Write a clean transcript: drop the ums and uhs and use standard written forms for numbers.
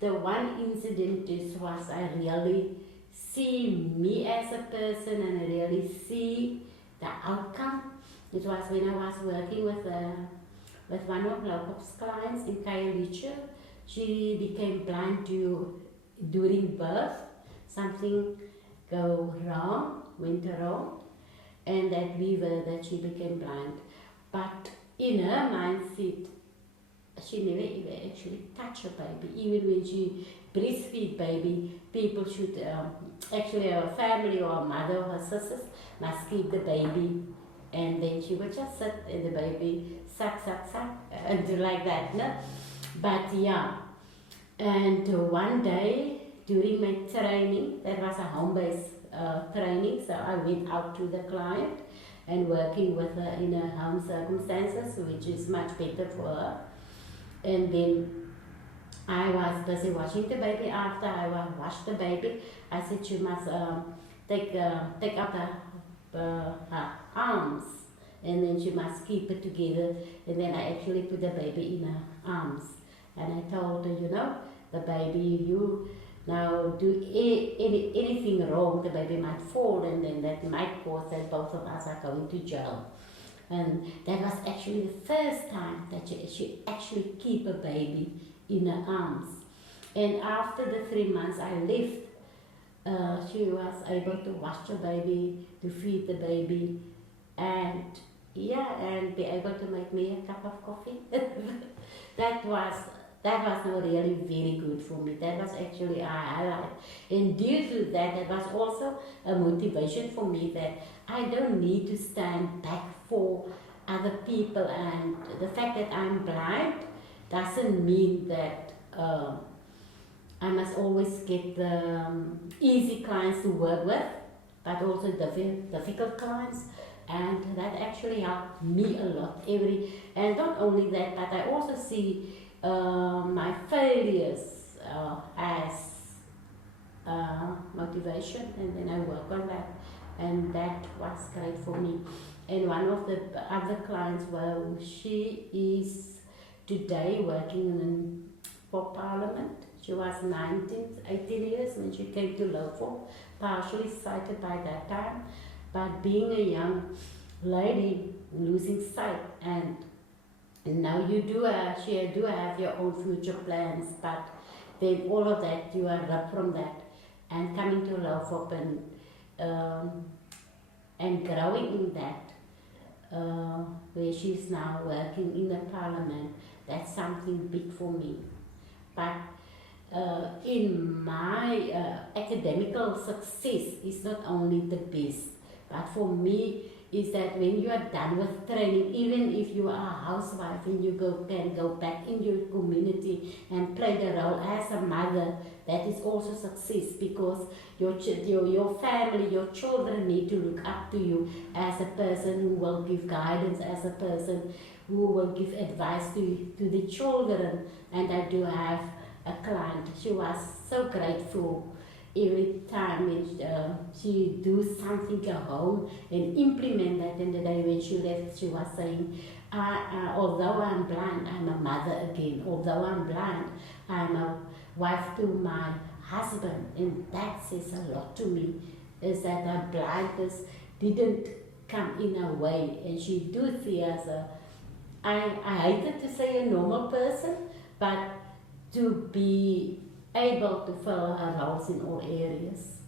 the one incident is was I really see me as a person and I really see the outcome. It was when I was working with one of Locke's clients in Kayalicha. She became blind during birth. Something went wrong, and that we were that she became blind. But in her mindset, she never ever actually touch a baby. Even when she breastfeed baby, people should actually her family or her mother or her sisters must keep the baby, and then she would just sit and the baby suck, and do like that, no? But yeah, and one day during my training, that was a home-based training, so I went out to the client and working with her in her home circumstances, which is much better for her. And then I was busy watching the baby. After I washed the baby, I said she must take out her arms, and then she must keep it together. And then I actually put the baby in her arms, and I told her, the baby, you now do anything wrong, the baby might fall, and then that might cause that both of us are going to jail. And that was actually the first time that she actually keep a baby in her arms. And after the 3 months I left, she was able to wash the baby, to feed the baby, and and be able to make me a cup of coffee. that was not really very good for me. That was actually a highlight. And due to that, that was also a motivation for me that I don't need to stand back for other people. And the fact that I'm blind doesn't mean that I must always get the easy clients to work with, but also difficult clients. And that actually helped me a lot. And not only that, but I also see my failures as motivation, and then I work on that, and that was great for me. And one of the other clients, well, she is today working for Parliament. She was 18 years when she came to Lowford, partially sighted by that time, but being a young lady, losing sight, and now you do have your own future plans, but then all of that, you are up from that, and coming to Lowford and growing in that, where she's now working in the Parliament, that's something big for me. But in my academical success is not only the best, but for me is that when you are done with training, even if you are a housewife and you can go back in your community and play the role as a mother, that is also success, because your family, your children need to look up to you as a person who will give guidance, as a person who will give advice to the children. And I do have a client, she was so grateful every time she do something at home and implement that. In the day when she left, she was saying, although I'm blind, I'm a mother again. Although I'm blind, I'm a wife to my husband. And that says a lot to me, is that her blindness didn't come in a way. And she do see as I hated to say a normal person, but to be able to fill her roles in all areas.